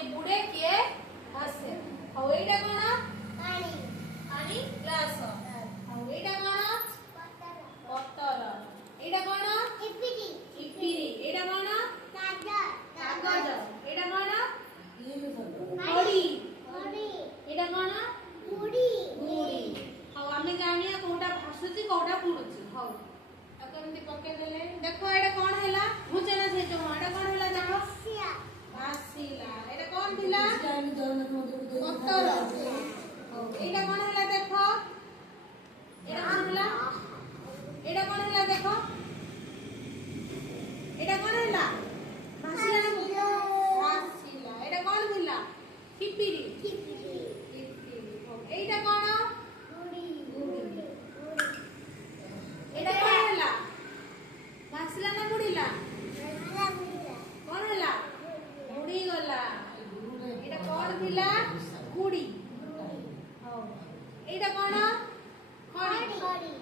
किए बुड़े किए हसे और एटा कोन पानी पानी ग्लास और एटा कोन पत्तर एटा कोन इपिरी इपिरी एटा कोन कागज कागज एटा कोन घड़ी घड़ी एटा कोन गुड़ी गुड़ी हाउ आमे जानिया कोटा भासुची कोटा पुडुची हाउ केमती पके देले देखो एटा कोन हैला भुचना से जो एटा कोन हैला देखो भासीला एटा कोन थिला पत्तर एटा कोन हैला देखो एटा कोन हैला देखो एटा कोन हैला भासीला ना भासीला एटा कोन थिला ठिपिरी ठिपिरी ठिपिरी एटा कोन गुड़ी गुड़ी एटा कोन हैला भासीला ना बुड़ीला कोन हैला बुड़ी गला एटा कोन थिला गुड़ी हो एटा कोन खड़ी खड़ी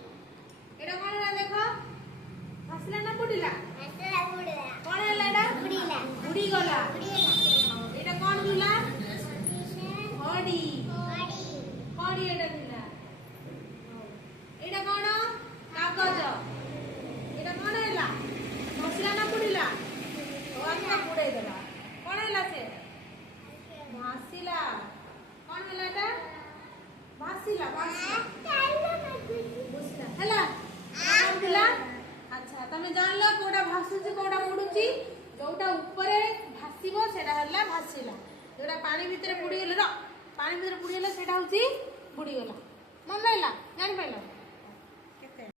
एटा कोन हैला देखो भासीला ना बुड़ीला कोन हैला एटा बुड़ीला बुड़ी गला एटा कोन थिला घड़ी घड़ी एटा थिला एटा कोन कागज एटा कोन हैला भासीला ना बुड़ीला ओ आके बुड़ाई देला कोन हैला से भासीला कोन हैला एटा भासीला भासीला हैला कोन थिला अच्छा तमे जानला कोडा भासुची कोडा बुडुची जोटा ऊपर भासीबो सेडा हल्ला भासीला जोटा पानी भीतर बुडी गेला पानी भीतर बुडी गेला सेडा होची बुडी गेला मन लाइला जानि पाइला।